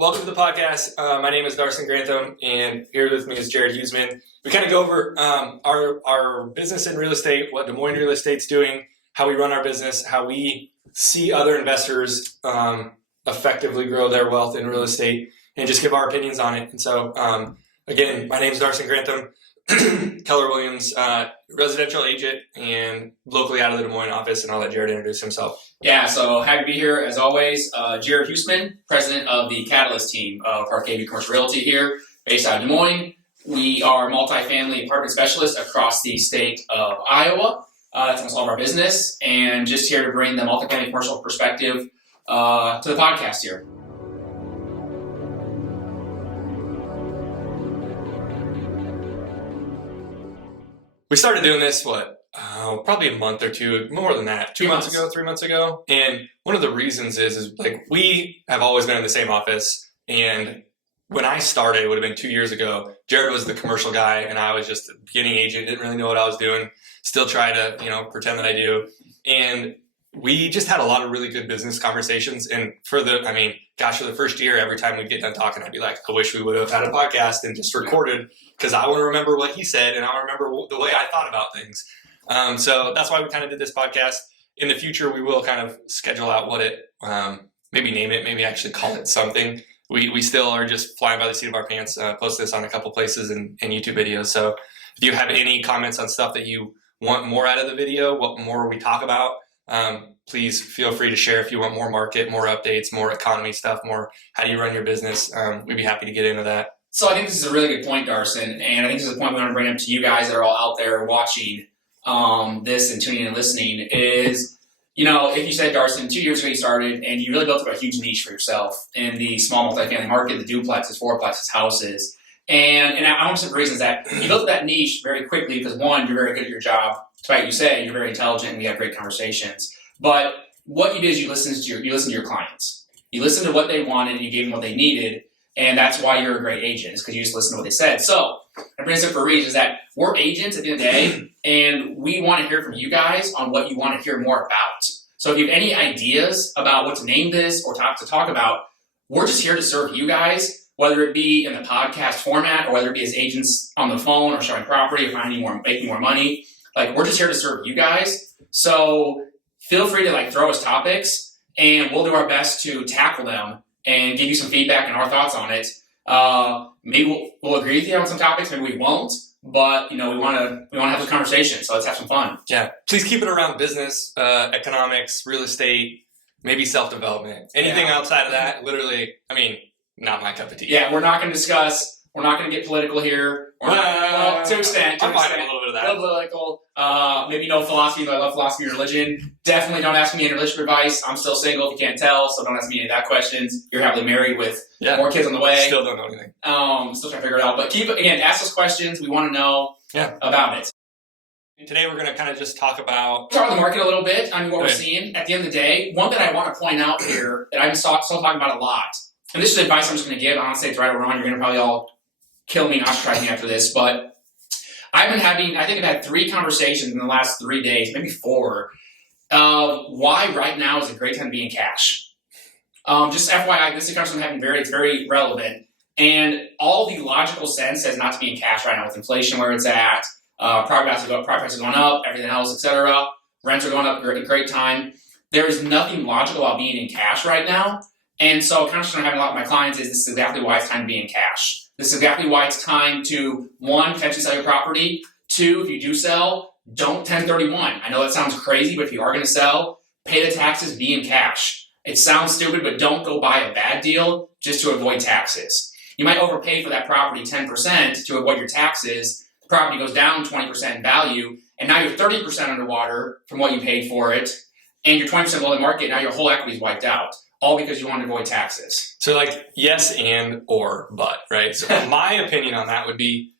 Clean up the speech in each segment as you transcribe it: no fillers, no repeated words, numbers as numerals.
Welcome to the podcast. My name is Darson Grantham, and here with me is jhusmann. We kind of go over our business in real estate, what Des Moines real estate's doing, how we run our business, how we see other investors effectively grow their wealth in real estate, and just give our opinions on it. And so, again, my name is Darson Grantham, Keller Williams, residential agent, and locally out of the Des Moines office, and I'll let Jared introduce himself. Yeah, so happy to be here as always. Jhusmann, president of the Catalyst team of Parkway Commercial Realty here, based out of Des Moines. We are multifamily apartment specialists across the state of Iowa. That's almost all of our business, and just here to bring the multifamily commercial perspective to the podcast here. We started doing this, probably a month or two, more than that, 3 months ago. And one of the reasons is like we have always been in the same office. And when I started, it would have been 2 years ago, Jared was the commercial guy and I was just a beginning agent, didn't really know what I was doing, still try to, pretend that I do. And we just had a lot of really good business conversations. And for the first year, every time we'd get done talking, I'd be like, I wish we would have had a podcast and just recorded, because I want to remember what he said and I want to remember the way I thought about things. So that's why we kind of did this podcast. In the future, we will kind of schedule out what it, maybe name it, maybe actually call it something. We still are just flying by the seat of our pants, post this on a couple places and YouTube videos. So if you have any comments on stuff that you want more out of the video, what more we talk about, please feel free to share. If you want more market, more updates, more economy stuff, more how do you run your business, we'd be happy to get into that. So I think this is a really good point, Darson, and I think this is a point we want to bring up to you guys that are all out there watching this and tuning in and listening is, if you said, Darson, 2 years ago you started and you really built up a huge niche for yourself in the small multifamily market, the duplexes, fourplexes, houses. And I want to say the reasons that you built that niche very quickly because, one, you're very good at your job. Despite you say you're very intelligent and we have great conversations. But what you did is you listened to your clients. You listened to what they wanted and you gave them what they needed. And that's why you're a great agent, is because you just listened to what they said. So I bring this up for a reason, is that we're agents at the end of the day, and we want to hear from you guys on what you want to hear more about. So if you have any ideas about what to name this or to talk about, we're just here to serve you guys, whether it be in the podcast format or whether it be as agents on the phone or showing property or making more money. Like, we're just here to serve you guys. So feel free to throw us topics, and we'll do our best to tackle them and give you some feedback and our thoughts on it. Maybe we'll agree with you on some topics, maybe we won't, but we want to have those conversations, so let's have some fun. Yeah, please keep it around business, economics, real estate, maybe self-development. Anything outside of that, literally, not my cup of tea. Yeah, we're not going to get political here. To an extent. I'm fine with a little bit of that. A little political. Maybe no philosophy, but I love philosophy and religion. Definitely don't ask me any relationship advice. I'm still single, if you can't tell, so don't ask me any of that questions. You're happily married with more kids on the way. Still don't know anything. Still trying to figure it out. But ask us questions. We want to know about it. Today we're going to kind of just talk about the market a little bit. What we're seeing. At the end of the day, one that I want to point out here that I'm still talking about a lot, and this is advice I'm just going to give. I don't say it's right or wrong. You're going to probably all kill me and ostracize me after this, but I've had 3 conversations in the last 3 days, maybe 4, why right now is a great time to be in cash. Just FYI, this is a conversation I'm having it's very relevant, and all the logical sense says not to be in cash right now with inflation where it's at, property prices are going up, everything else, etc. Rents are going up, great time. There is nothing logical about being in cash right now, and so a conversation I'm having a lot with my clients is this is exactly why it's time to be in cash. This is exactly why it's time to, 1, potentially sell your property. 2, if you do sell, don't 1031. I know that sounds crazy, but if you are going to sell, pay the taxes, be in cash. It sounds stupid, but don't go buy a bad deal just to avoid taxes. You might overpay for that property 10% to avoid your taxes. The property goes down 20% in value, and now you're 30% underwater from what you paid for it, and you're 20% below the market. Now your whole equity is wiped out. All because you want to avoid taxes. So yes and or but, right? So my opinion on that would be,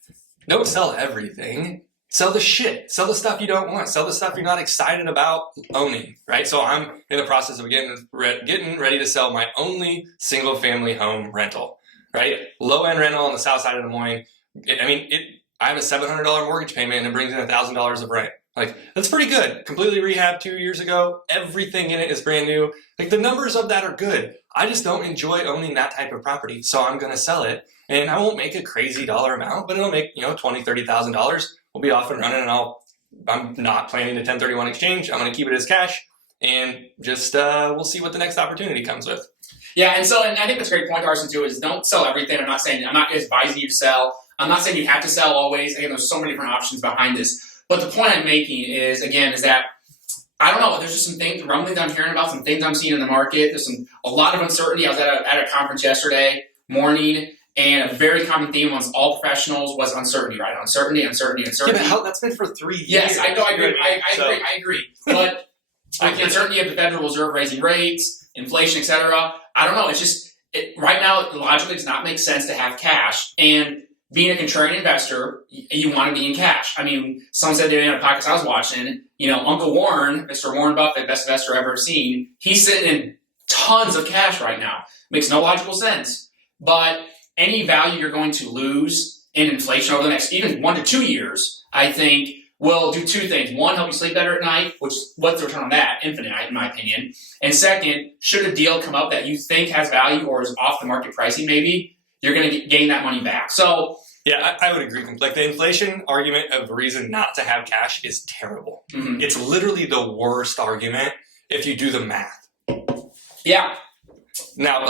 don't sell everything. Sell the shit. Sell the stuff you don't want. Sell the stuff you're not excited about owning, right? So I'm in the process of getting ready to sell my only single family home rental, right? Low end rental on the south side of Des Moines. I have a $700 mortgage payment and it brings in $1,000 of rent. That's pretty good. Completely rehabbed 2 years ago. Everything in it is brand new. The numbers of that are good. I just don't enjoy owning that type of property, so I'm going to sell it. And I won't make a crazy dollar amount, but it'll make, $20,000, $30,000. We'll be off and running, and I'm not planning to 1031 exchange. I'm going to keep it as cash, and just we'll see what the next opportunity comes with. Yeah, and I think that's a great point, Darson, too, is don't sell everything. I'm not advising you to sell. I'm not saying you have to sell always. Again, there's so many different options behind this. But the point I'm making is that I don't know. There's just some things, rumblings I'm hearing about, some things I'm seeing in the market. There's a lot of uncertainty. I was at a conference yesterday morning, and a very common theme amongst all professionals was uncertainty, right? Uncertainty. Yeah, but that's been for 3 years. Yes, I know. I agree. I agree. But like the uncertainty of the Federal Reserve raising rates, inflation, etc. I don't know. It's just right now, logically, it does not make sense to have cash. And being a contrarian investor, you want to be in cash. I mean, someone said today on a podcast I was watching, Uncle Warren, Mr. Warren Buffett, best investor I've ever seen, he's sitting in tons of cash right now. Makes no logical sense. But any value you're going to lose in inflation over the next even 1 to 2 years, I think, will do two things. One, help you sleep better at night, which what's the return on that? Infinite, in my opinion. And second, should a deal come up that you think has value or is off the market pricing maybe, you're going to gain that money back. So yeah, I would agree. Like the inflation argument of reason not to have cash is terrible. Mm-hmm. It's literally the worst argument if you do the math. Yeah. Now,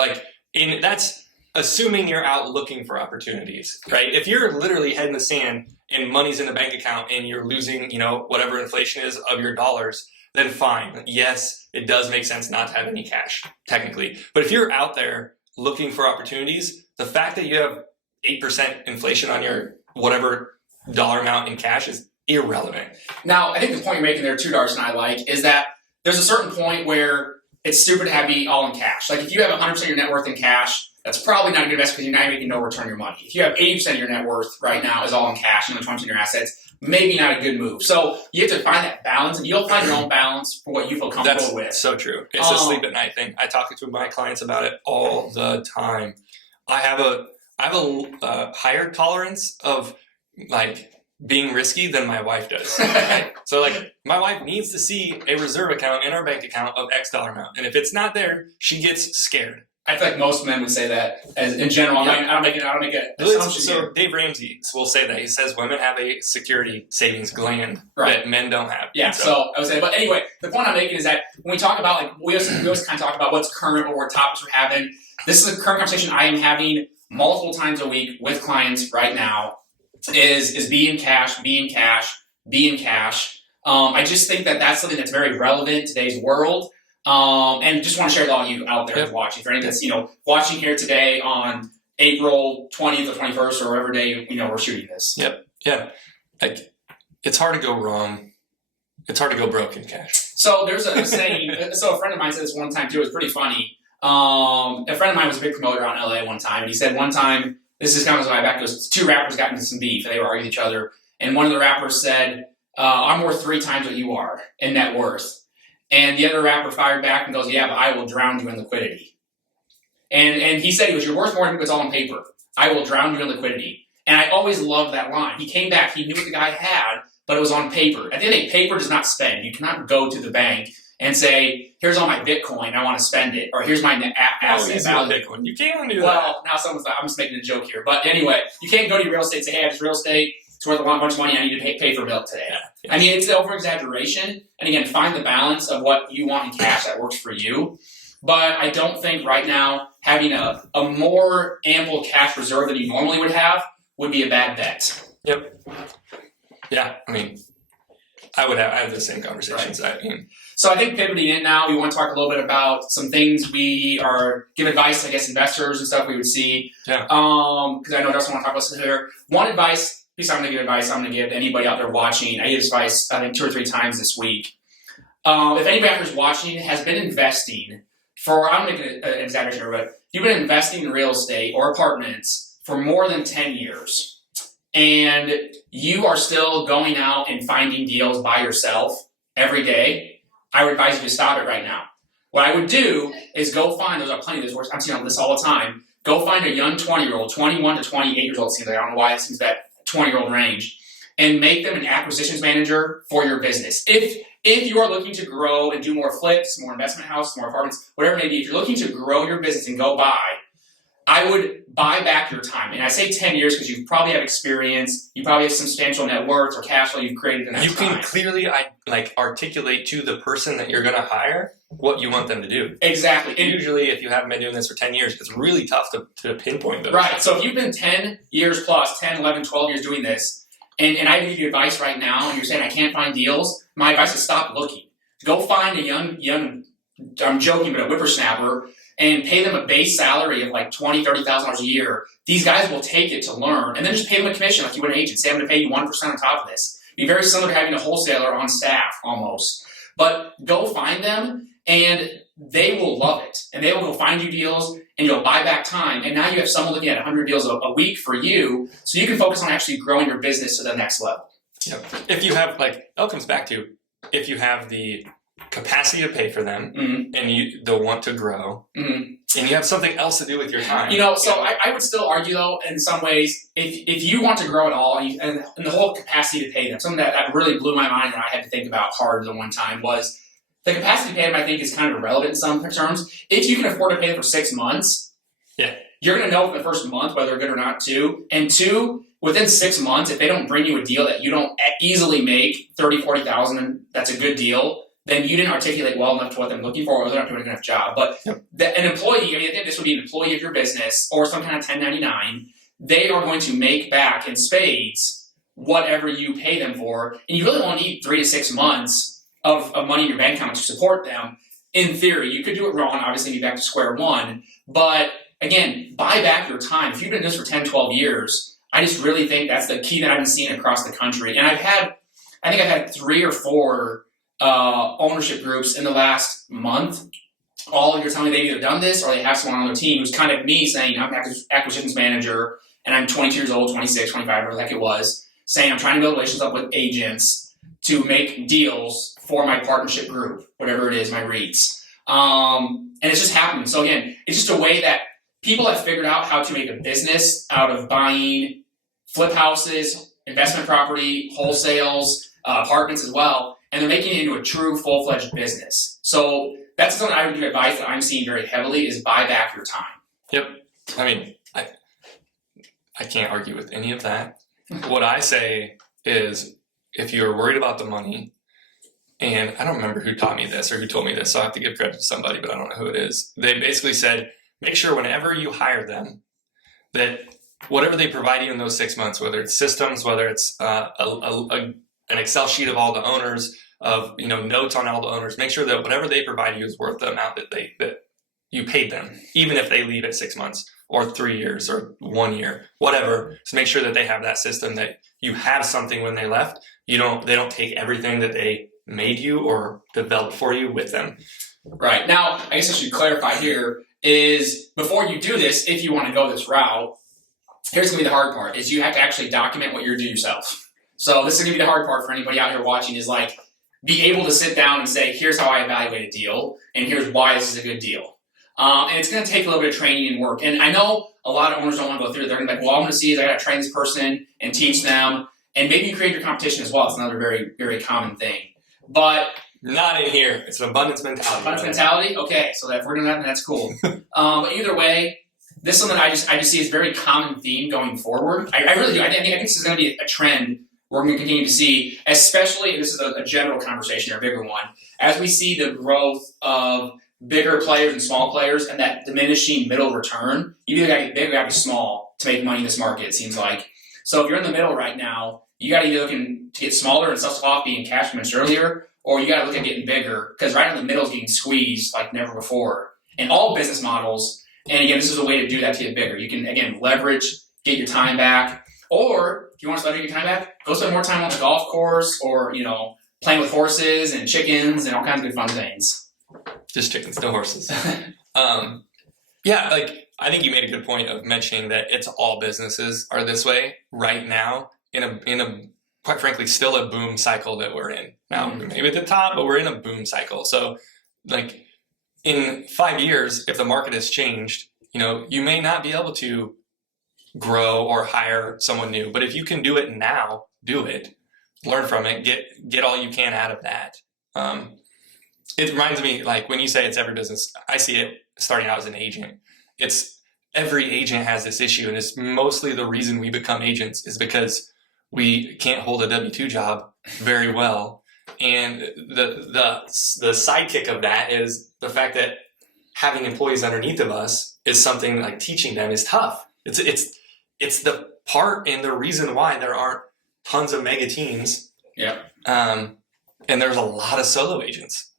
that's assuming you're out looking for opportunities, right? If you're literally head in the sand and money's in the bank account and you're losing, whatever inflation is of your dollars, then fine. Yes, it does make sense not to have any cash, technically. But if you're out there looking for opportunities, the fact that you have 8% inflation on your whatever dollar amount in cash is irrelevant. Now, I think the point you're making there too, Darson, I like, is that there's a certain point where it's stupid to be all in cash. Like if you have 100% of your net worth in cash, that's probably not a good investment because you're not making no return on your money. If you have 80% of your net worth right now is all in cash and only 20% of your assets, maybe not a good move. So you have to find that balance, and you'll find your own balance for what you feel comfortable with. That's so true. It's a sleep at night thing. I talk to my clients about it all the time. I have a higher tolerance of being risky than my wife does. Right? So my wife needs to see a reserve account in our bank account of X dollar amount, and if it's not there, she gets scared. I feel like most men would say that as in general. Yeah. I don't make an assumption. So Dave Ramsey will say that. He says women have a security savings gland that men don't have. Yeah. So I would say, but anyway, the point I'm making is that when we talk about we always kind of talk about what's current or what topics we're having. This is a current conversation I am having multiple times a week with clients right now. Is be in cash. I just think that that's something that's very relevant in today's world. And just want to share with all you out there who's watching. For anyone that's watching here today on April 20th or 21st or whatever day we're shooting this. Yep. Yeah. It's hard to go wrong. It's hard to go broke in cash. So there's a saying. So a friend of mine said this one time too. It was pretty funny. A friend of mine was a big promoter out in LA one time, and he said one time, this is kind of my back goes, two rappers got into some beef and they were arguing with each other, and one of the rappers said, I'm worth 3 times what you are in net worth. And the other rapper fired back and goes, yeah, but I will drown you in liquidity. And he said, you're worth more than what's all on paper. I will drown you in liquidity. And I always loved that line. He came back, he knew what the guy had, but it was on paper. At the end of the day, paper does not spend. You cannot go to the bank and say, here's all my Bitcoin, I want to spend it. Or here's my asset value. Bitcoin. You can't do that. Well, now someone's like, I'm just making a joke here. But anyway, you can't go to your real estate and say, hey, I have this real estate. It's worth a bunch of money. I need to pay for a bill today. Yeah. I mean, it's the over-exaggeration. And again, find the balance of what you want in cash that works for you. But I don't think right now having a more ample cash reserve than you normally would have would be a bad bet. Yep. Yeah, I mean, I have the same conversations. Right. So I think pivoting in now, we want to talk a little bit about some things give advice, I guess, investors and stuff we would see. Yeah. Because I know Darson want to talk about this here. One advice, at least I'm going to give advice I'm going to give to anybody out there watching. I gave this advice, I think, 2 or 3 times this week. If anybody out there's watching has been investing I'm going to make an exaggeration here, but if you've been investing in real estate or apartments for more than 10 years, and you are still going out and finding deals by yourself every day, I would advise you to stop it right now. What I would do is go find, there's plenty of this, I'm seeing this all the time, go find a young 20-year-old, 21 to 28 years old, it seems like, I don't know why it seems that 20-year-old range, and make them an acquisitions manager for your business. If if you are looking to grow and do more flips, more investment houses, more apartments, whatever it may be, if you're looking to grow your business and go buy, I would buy back your time. And I say 10 years because you probably have experience, you probably have substantial net worth or cash flow you've created in that time. You can clearly articulate to the person that you're going to hire what you want them to do. Exactly. And usually, if you haven't been doing this for 10 years, it's really tough to pinpoint those. Right. So if you've been 10 years plus, 10, 11, 12 years doing this, and I give you advice right now, and you're saying I can't find deals, my advice is stop looking. Go find a young, I'm joking, but a whippersnapper, and pay them a base salary of like $20,000, $30,000 a year. These guys will take it to learn, and then just pay them a commission like you would an agent. Say I'm going to pay you 1% on top of this. Be very similar to having a wholesaler on staff almost. But go find them, and they will love it. And they will go find you deals, and you'll buy back time. And now you have someone looking at 100 deals a week for you, so you can focus on actually growing your business to the next level. Yep. If you have, that comes back to, if you have the capacity to pay for them, and they'll want to grow, and you have something else to do with your time. So I would still argue, though, in some ways, if you want to grow at all, and the whole capacity to pay them, something that really blew my mind and I had to think about hard the one time was the capacity to pay them, I think, is kind of irrelevant in some terms. If you can afford to pay them for 6 months, you're going to know in the first month whether they're good or not, too. And two, within 6 months, if they don't bring you a deal that you don't easily make $30,000, $40,000, and that's a good deal, then you didn't articulate well enough to what they're looking for, or they're not doing a good enough job. But an employee, I think this would be an employee of your business or some kind of 1099, they are going to make back in spades whatever you pay them for. And you really only need 3 to 6 months of money in your bank account to support them. In theory, you could do it wrong, obviously be back to square one. But again, buy back your time. If you've been doing this for 10, 12 years, I just really think that's the key that I've been seeing across the country. And I think I've had 3 or 4 ownership groups in the last month. All you're telling me they've either done this or they have someone on their team who's kind of me saying, I'm an acquisitions manager and I'm 22 years old, 26, 25, whatever the heck it was, saying I'm trying to build relations up with agents to make deals for my partnership group, whatever it is, my REITs. And it's just happening. So again, it's just a way that people have figured out how to make a business out of buying flip houses, investment property, wholesales, apartments as well. And they're making it into a true full-fledged business. So that's something I would give advice that I'm seeing very heavily is buy back your time. Yep. I mean, I can't argue with any of that. What I say is if you're worried about the money, and I don't remember who taught me this or who told me this, so I have to give credit to somebody, but I don't know who it is. They basically said, make sure whenever you hire them that whatever they provide you in those 6 months, whether it's systems, whether it's an Excel sheet of all the owners, of notes on all the owners, make sure that whatever they provide you is worth the amount that you paid them, even if they leave at 6 months or 3 years or 1 year, whatever. So make sure that they have that system, that you have something when they left. They don't take everything that they made you or developed for you with them. Right. Now, I guess I should clarify here is before you do this, if you want to go this route, here's going to be the hard part, is you have to actually document what you're doing yourself. So this is going to be the hard part for anybody out here watching is be able to sit down and say, here's how I evaluate a deal, and here's why this is a good deal. And it's going to take a little bit of training and work. And I know a lot of owners don't want to go through it. They're going to be like, well, all I'm going to see is I got to train this person and teach them. And maybe you create your competition as well. It's another very, very common thing. But not in here. It's an abundance mentality. Abundance mentality? Okay, so if we're doing that, then that's cool. But either way, this is something I just see as a very common theme going forward. I really do. I think this is going to be a trend we're going to continue to see, especially, and this is a general conversation or a bigger one, as we see the growth of bigger players and small players and that diminishing middle return. You either got to get big or got to be small to make money in this market, it seems like. So if you're in the middle right now, you got to either looking to get smaller and sell stuff off being cash mentioned earlier, or you got to look at getting bigger because right in the middle is getting squeezed like never before. In all business models, and again, this is a way to do that to get bigger. You can, again, leverage, get your time back, or if you want to leverage your time back, go spend more time on the golf course or, playing with horses and chickens and all kinds of good fun things. Just chickens, no horses. I think you made a good point of mentioning that it's all businesses are this way right now in a quite frankly still a boom cycle that we're in. Now, maybe at the top, but we're in a boom cycle. So in 5 years, if the market has changed, you may not be able to grow or hire someone new, but if you can do it now, do it. Learn from it, get all you can out of that. It reminds me, like when you say it's every business, I see it starting out as an agent. It's every agent has this issue, and it's mostly the reason we become agents is because we can't hold a W-2 job very well. And the sidekick of that is the fact that having employees underneath of us is something like teaching them is tough. It's the part and the reason why there aren't tons of mega teams. Yeah. And there's a lot of solo agents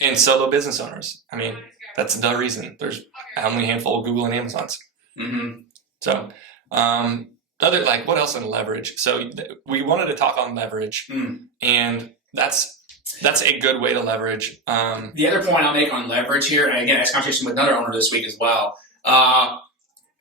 and solo business owners. I mean, that's the reason. There's only a handful of Google and Amazons. Mm-hmm. So, other like what else in leverage? So we wanted to talk on leverage, and that's a good way to leverage. The other point I'll make on leverage here, and again, I had a conversation with another owner this week as well.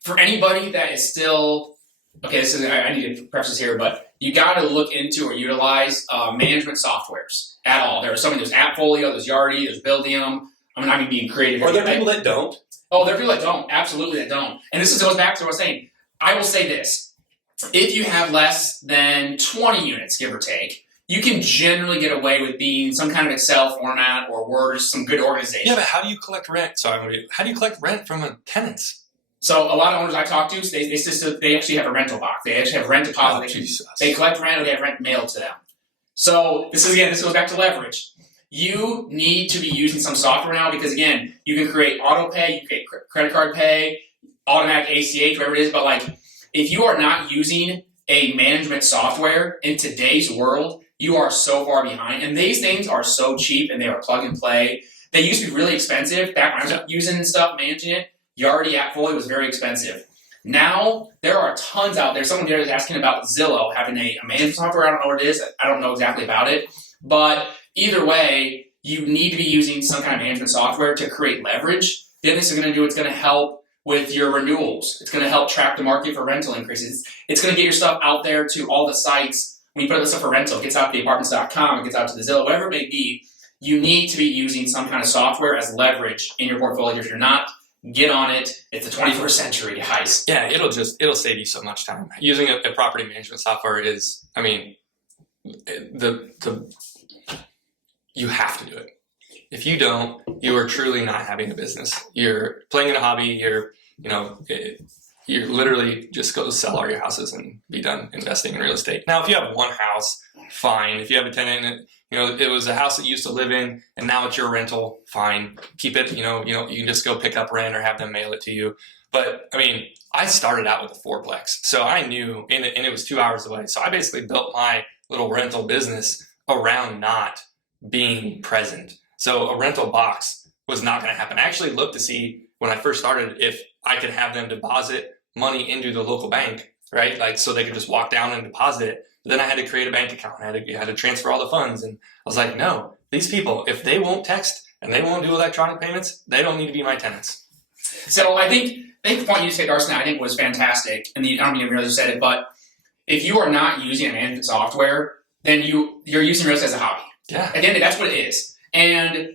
For anybody that is still okay, I need to preface this here, but you got to look into or utilize management softwares at all. There's Appfolio, there's Yardi, there's Buildium. I'm not even being creative. Are there people that don't? Oh, there are people that don't. Absolutely that don't. And this goes back to what I was saying. I will say this. If you have less than 20 units, give or take, you can generally get away with being some kind of Excel format or Word or some good organization. Yeah, but how do you collect rent? How do you collect rent from tenants? So a lot of owners I talk to, they actually have a rental box. They actually have rent deposit. They collect rent or they have rent mailed to them. So this goes back to leverage. You need to be using some software now because, again, you can create auto pay, you can create credit card pay, automatic ACH, whatever it is. But, like, if you are not using a management software in today's world, you are so far behind. And these things are so cheap and they are plug and play. They used to be really expensive. Back when I was using stuff, managing it, Yardi, Appfolio was very expensive. Now, there are tons out there. Someone there is asking about Zillow having a management software. I don't know what it is. I don't know exactly about it. But either way, you need to be using some kind of management software to create leverage. The other thing it's going to do, it's going to help with your renewals. It's going to help track the market for rental increases. It's going to get your stuff out there to all the sites. When you put this stuff for rental, it gets out to theapartments.com, it gets out to the Zillow, whatever it may be. You need to be using some kind of software as leverage in your portfolio. If you're not, get on it. It's the 21st century, guys. Yeah, it'll save you so much time. Using a property management software is, I mean, you have to do it. If you don't, you are truly not having a business. You're playing in a hobby. You're literally just go sell all your houses and be done investing in real estate. Now, if you have one house, fine. If you have a tenant and it was a house that you used to live in and now it's your rental, fine. Keep it, you can just go pick up rent or have them mail it to you. But I mean, I started out with a fourplex. So I knew, and it was 2 hours away. So I basically built my little rental business around not being present. So a rental box was not going to happen. I actually looked to see when I first started if I could have them deposit money into the local bank, right? Like so they could just walk down and deposit it. But then I had to create a bank account. I had to transfer all the funds. And I was like, no, these people, if they won't text and they won't do electronic payments, they don't need to be my tenants. So I think the point you said, Darson, I think was fantastic. And I don't even realize you said it, but if you are not using a management software, then you're using real estate as a hobby. Yeah. At the end of the day, that's what it is. And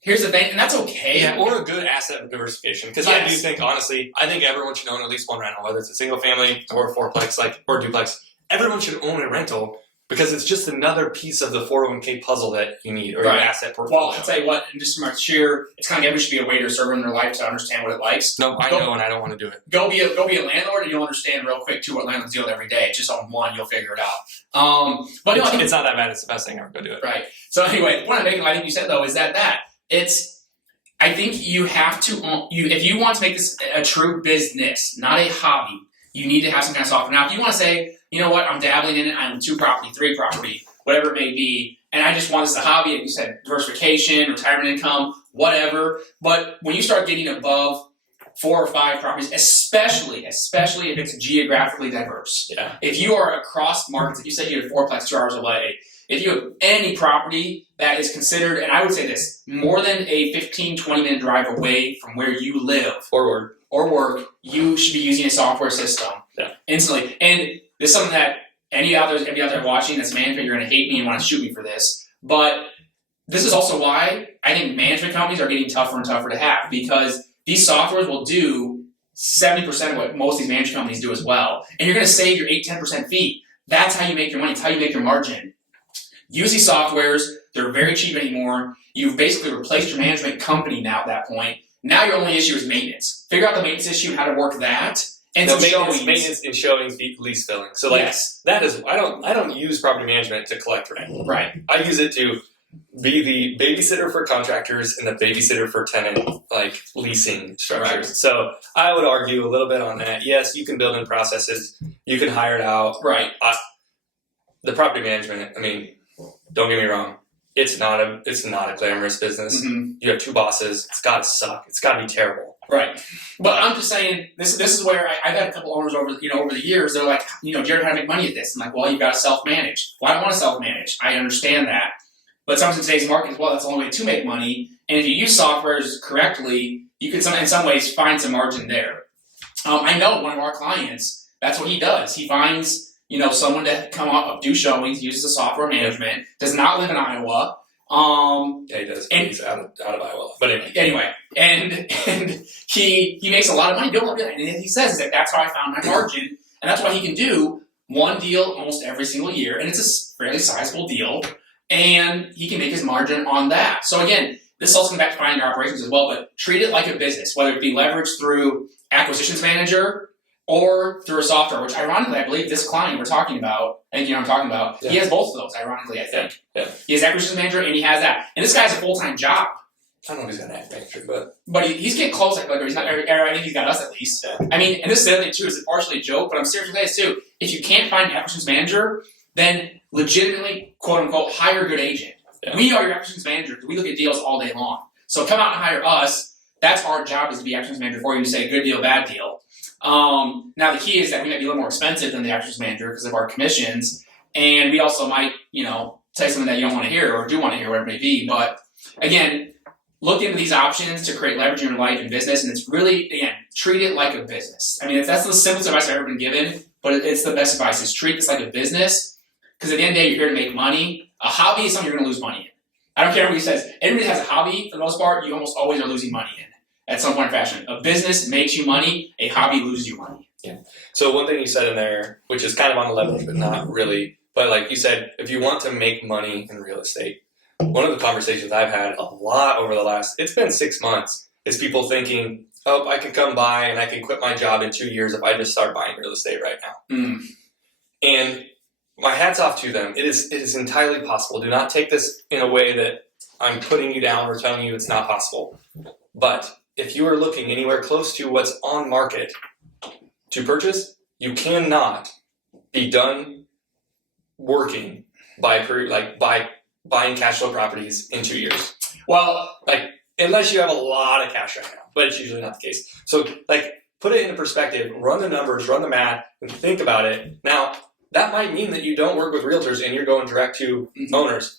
here's the thing, and that's okay. Yeah, or a good asset diversification. Because I do think, honestly, everyone should own at least one rental, whether it's a single family or a fourplex, or a duplex. Everyone should own a rental because it's just another piece of the 401k puzzle that you need or your asset portfolio. Well, I'll tell you what, and just from our share, it's kind of everyone should be a waiter server in their life to understand what it likes. No, I know, and I don't want to do it. Go be a landlord, and you'll understand real quick too what landlords deal with every day. Just on one, you'll figure it out. But it's not that bad. It's the best thing ever. Go do it. Right. So anyway, the point I'm making, I think you said though, is that I think you have to if you want to make this a true business, not a hobby, you need to have some kind of software. Now, if you want to say, you know what, I'm dabbling in it, I'm 2 property, 3 property, whatever it may be, and I just want this as a hobby, like you said, diversification, retirement income, whatever. But when you start getting above 4 or 5 properties, especially if it's geographically diverse. Yeah. If you are across markets, if you said you had a fourplex 2 hours away, if you have any property that is considered, and I would say this, more than a 15, 20-minute drive away from where you live or work, you should be using a software system instantly. And this is something that any out there watching that's management, you're going to hate me and want to shoot me for this. But this is also why I think management companies are getting tougher and tougher to have, because these softwares will do 70% of what most of these management companies do as well. And you're going to save your 8-10% fee. That's how you make your money. It's how you make your margin. Use these softwares. They're very cheap anymore. You've basically replaced your management company now at that point. Now your only issue is maintenance. Figure out the maintenance issue and how to work that. And no, maintenance and showings, lease filling. So like that is I don't use property management to collect rent. Right. I use it to be the babysitter for contractors and the babysitter for tenant like leasing structures. Right. So I would argue a little bit on that. Yes, you can build in processes. You can hire it out. Right. The property management. I mean, don't get me wrong. It's not a glamorous business. Mm-hmm. You have two bosses. It's got to suck. It's got to be terrible. Right. But I'm just saying, this is where I've had a couple owners over the years. They're like, Jared, how to make money at this? I'm like, well, you've got to self-manage. Well, I don't want to self-manage. I understand that. But sometimes in today's market as well, that's the only way to make money. And if you use softwares correctly, you can in some ways find some margin there. I know one of our clients, that's what he does. He finds someone to come up, do showings, uses the software management, does not live in Iowa. Yeah, he does. And he's out of Iowa. But anyway, and he makes a lot of money doing it. And he says that that's how I found my margin, and that's why he can do one deal almost every single year, and it's a fairly sizable deal, and he can make his margin on that. So again, this also comes back to finding your operations as well, but treat it like a business, whether it be leveraged through acquisitions manager or through a software, which ironically, I believe this client we're talking about, I think you know what I'm talking about, he has both of those, ironically, I think. Yeah. He has acquisitions manager and he has that. And this guy has a full-time job. I don't know if he's got an acquisition manager, but he's getting close, or he's not, I think he's got us at least. Yeah. I mean, and this is the other thing too, is partially a joke, but I'm serious with this too. If you can't find an acquisitions manager, then legitimately, quote unquote, hire a good agent. Yeah. We are your acquisitions manager because we look at deals all day long. So come out and hire us. That's our job, is to be acquisitions manager for you, to say good deal, bad deal. Now the key is that we might be a little more expensive than the acquisitions manager because of our commissions, and we also might, tell you something that you don't want to hear or do want to hear, whatever it may be. But again, look into these options to create leverage in your life and business, and it's really, again, treat it like a business. I mean, that's the simplest advice I've ever been given, but it's the best advice, is treat this like a business, because at the end of the day, you're here to make money. A hobby is something you're going to lose money in. I don't care what he says. Anybody that has a hobby, for the most part, you almost always are losing money in at some point in fashion. A business makes you money. A hobby loses you money. Yeah. So one thing you said in there, which is kind of on the leverage, but not really, but like you said, if you want to make money in real estate, one of the conversations I've had a lot over the last, it's been 6 months, is people thinking, oh, I can come by and I can quit my job in 2 years if I just start buying real estate right now. Mm. And my hat's off to them. It is entirely possible. Do not take this in a way that I'm putting you down or telling you it's not possible. But if you are looking anywhere close to what's on market to purchase, you cannot be done working by buying cash flow properties in 2 years. Well, unless you have a lot of cash right now, but it's usually not the case. So put it into perspective, run the numbers, run the math, and think about it. Now, that might mean that you don't work with realtors and you're going direct to owners.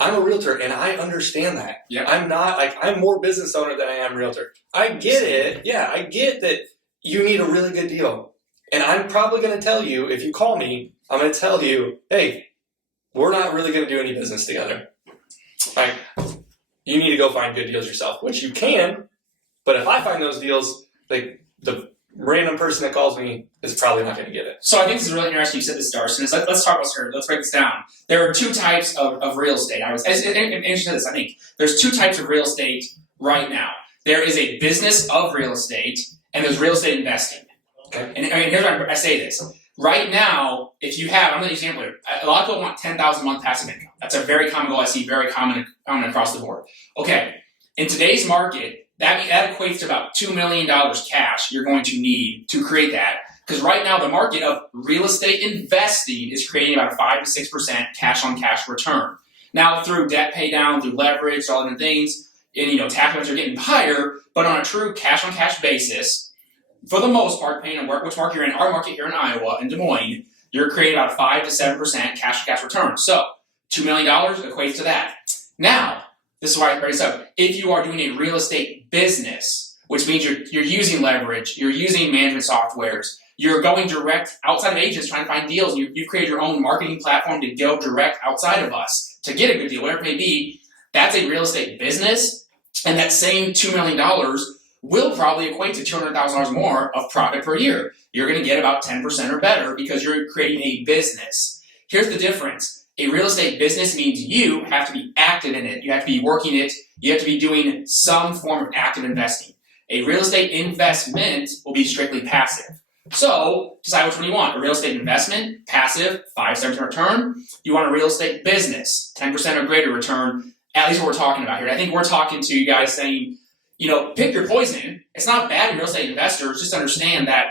I'm a realtor and I understand that. Yeah. I'm more business owner than I am realtor. I get it. Yeah, I get that you need a really good deal. And I'm probably going to tell you, if you call me, I'm going to tell you, hey, we're not really going to do any business together. You need to go find good deals yourself, which you can. But if I find those deals, the random person that calls me is probably not going to get it. So I think this is really interesting. You said this, Darson. Let's talk about this. Let's break this down. There are two types of real estate. Interested in this. I think there's two types of real estate right now. There is a business of real estate, and there's real estate investing. Okay. And here's why I say this. Right now, if you have, I'm going to use an example here. A lot of people want $10,000 a month passive income. That's a very common goal I see, very common across the board. Okay. In today's market, that equates to about $2 million cash you're going to need to create that. Because right now, the market of real estate investing is creating about a 5 to 6% cash-on-cash return. Now, through debt pay down, through leverage, all the things, and tax rates are getting higher, but on a true cash-on-cash basis, for the most part, depending on which market you're in, our market here in Iowa, in Des Moines, you're creating about a 5 to 7% cash-on-cash return. So, $2 million equates to that. Now, this is why I bring this up. If you are doing a real estate business, which means you're using leverage, you're using management softwares, you're going direct outside of agents trying to find deals, and you've created your own marketing platform to go direct outside of us to get a good deal, whatever it may be, that's a real estate business, and that same $2 million will probably equate to $200,000 more of profit per year. You're going to get about 10% or better because you're creating a business. Here's the difference. A real estate business means you have to be active in it. You have to be working it. You have to be doing some form of active investing. A real estate investment will be strictly passive. So decide which one you want. A real estate investment, passive, 5% return. You want a real estate business, 10% or greater return. At least what we're talking about here. I think we're talking to you guys saying, pick your poison. It's not bad in real estate investors. Just understand that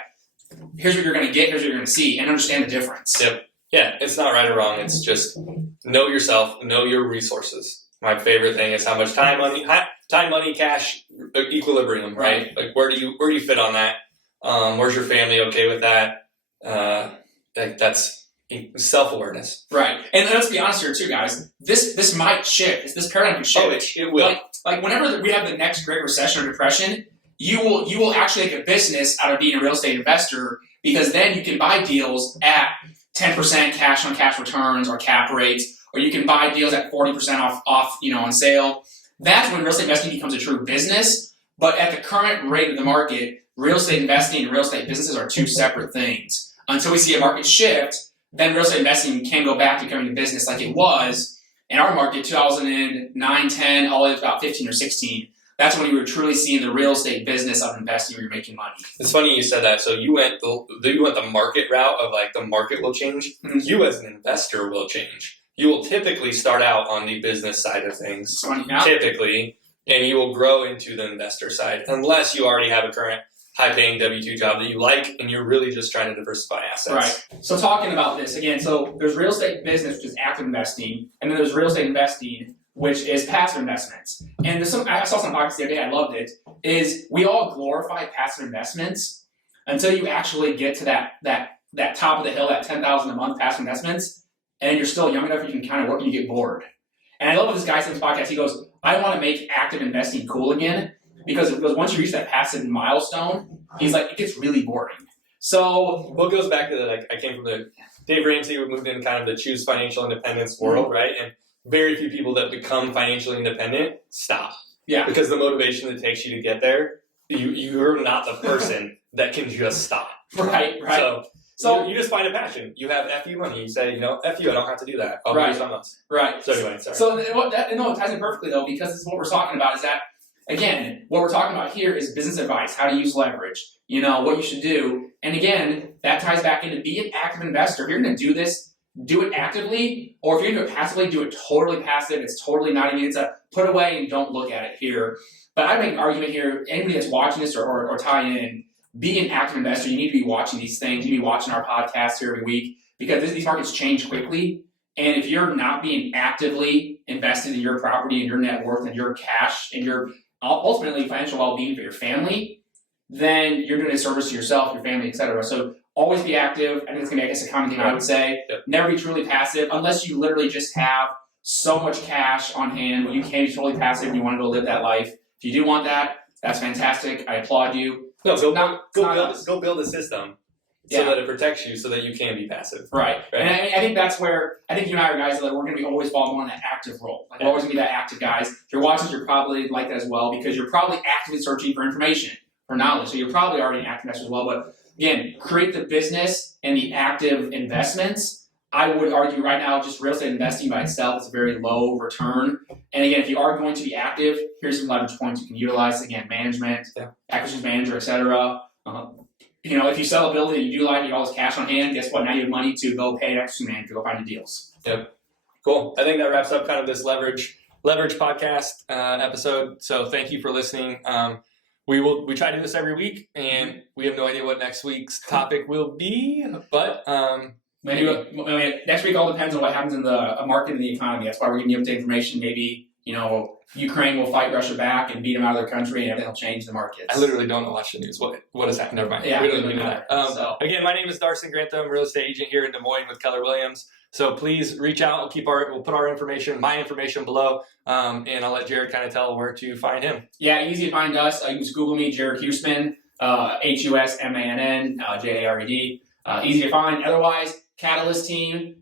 here's what you're going to get, here's what you're going to see, and understand the difference. Yep. Yeah, it's not right or wrong. It's just know yourself, know your resources. My favorite thing is how much time, money, cash, equilibrium, right? Like where do you fit on that? Where's your family okay with that? That's self-awareness. Right. And let's be honest here too, guys. This might shift. This paradigm can shift. Oh, it will. Like whenever we have the next Great Recession or Depression, you will actually make a business out of being a real estate investor, because then you can buy deals at 10% cash on cash returns or cap rates, or you can buy deals at 40% off on sale. That's when real estate investing becomes a true business. But at the current rate of the market, real estate investing and real estate businesses are two separate things. Until we see a market shift, then real estate investing can go back to becoming a business like it was in our market 2009, 10, all the way to about 15 or 16. That's when you were truly seeing the real estate business of investing where you're making money. It's funny you said that. So you went the market route of like the market will change. Mm-hmm. You as an investor will change. You will typically start out on the business side of things, typically, and you will grow into the investor side unless you already have a current high-paying W-2 job that you like and you're really just trying to diversify assets. Right. So talking about this, again, so there's real estate business, which is active investing, and then there's real estate investing, which is passive investments. And I saw some podcasts the other day, I loved it, is we all glorify passive investments until you actually get to that top of the hill, that $10,000 a month passive investments, and you're still young enough you can kind of work and you get bored. And I love what this guy said in this podcast. He goes, I want to make active investing cool again, because once you reach that passive milestone, he's like, it gets really boring. So, well, it goes back to I came from the Dave Ramsey, we moved in kind of the choose financial independence world, right? And very few people that become financially independent stop. Yeah. Because the motivation that takes you to get there, you're not the person that can just stop. Right. So you just find a passion. You have F you money. You say, F you, I don't have to do that. I'll do something else. Right. So anyway, sorry. So it ties in perfectly though, because this is what we're talking about, is that, again, what we're talking about here is business advice, how to use leverage, what you should do. And again, that ties back into be an active investor. If you're going to do this, do it actively, or if you're going to do it passively, do it totally passive. It's totally not even, it's a put away and don't look at it here. But I make an argument here, anybody that's watching this or tie in, be an active investor. You need to be watching these things. You need to be watching our podcast here every week, because these markets change quickly. And if you're not being actively invested in your property and your net worth and your cash and your ultimately financial well-being for your family, then you're doing a service to yourself, your family, etc. So always be active. I think it's going to be, a common thing I would say. Yep. Never be truly passive unless you literally just have so much cash on hand where you can be totally passive and you want to go live that life. If you do want that, that's fantastic. I applaud you. No, go build a system so that it protects you so that you can be passive. Right. And I think that's where, I think you and I are guys that we're going to be always following on that active role. We're always going to be that active guys. If you're watching, you're probably like that as well, because you're probably actively searching for information, for knowledge. So you're probably already an active investor as well. But again, create the business and the active investments. I would argue right now, just real estate investing by itself is a very low return. And again, if you are going to be active, here's some leverage points you can utilize. Again, management, acquisitions manager, etc. If you sell a building and you do like, you got all this cash on hand, guess what? Now you have money to go pay an acquisition manager to go find the deals. Yep. Cool. I think that wraps up kind of this leverage podcast episode. So thank you for listening. We try to do this every week, and we have no idea what next week's topic will be, but next week all depends on what happens in the market and the economy. That's why we're giving you update information. Maybe Ukraine will fight Russia back and beat them out of their country, and everything will change the markets. I literally don't watch the news. What has happened? Never mind. Yeah, we don't even know that. Again, my name is Darson Grantham, real estate agent here in Des Moines with Keller Williams. So please reach out. We'll put my information below, and I'll let Jared kind of tell where to find him. Yeah, easy to find us. You can just Google me, Jared Husmann, HUSMANN, JARED. Easy to find. Otherwise, katalystteam,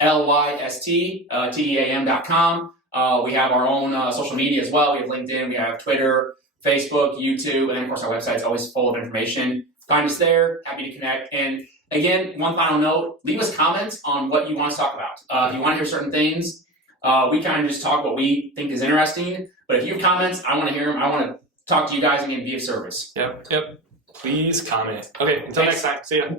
KATALYST, TEAM.com. We have our own social media as well. We have LinkedIn, we have Twitter, Facebook, YouTube, and then of course our website is always full of information. Find us there. Happy to connect. And Again, one final note, leave us comments on what you want us to talk about. If you want to hear certain things, we kind of just talk what we think is interesting. But if you have comments, I want to hear them. I want to talk to you guys and be of service. Yep. Please comment. Okay, until next time. See ya.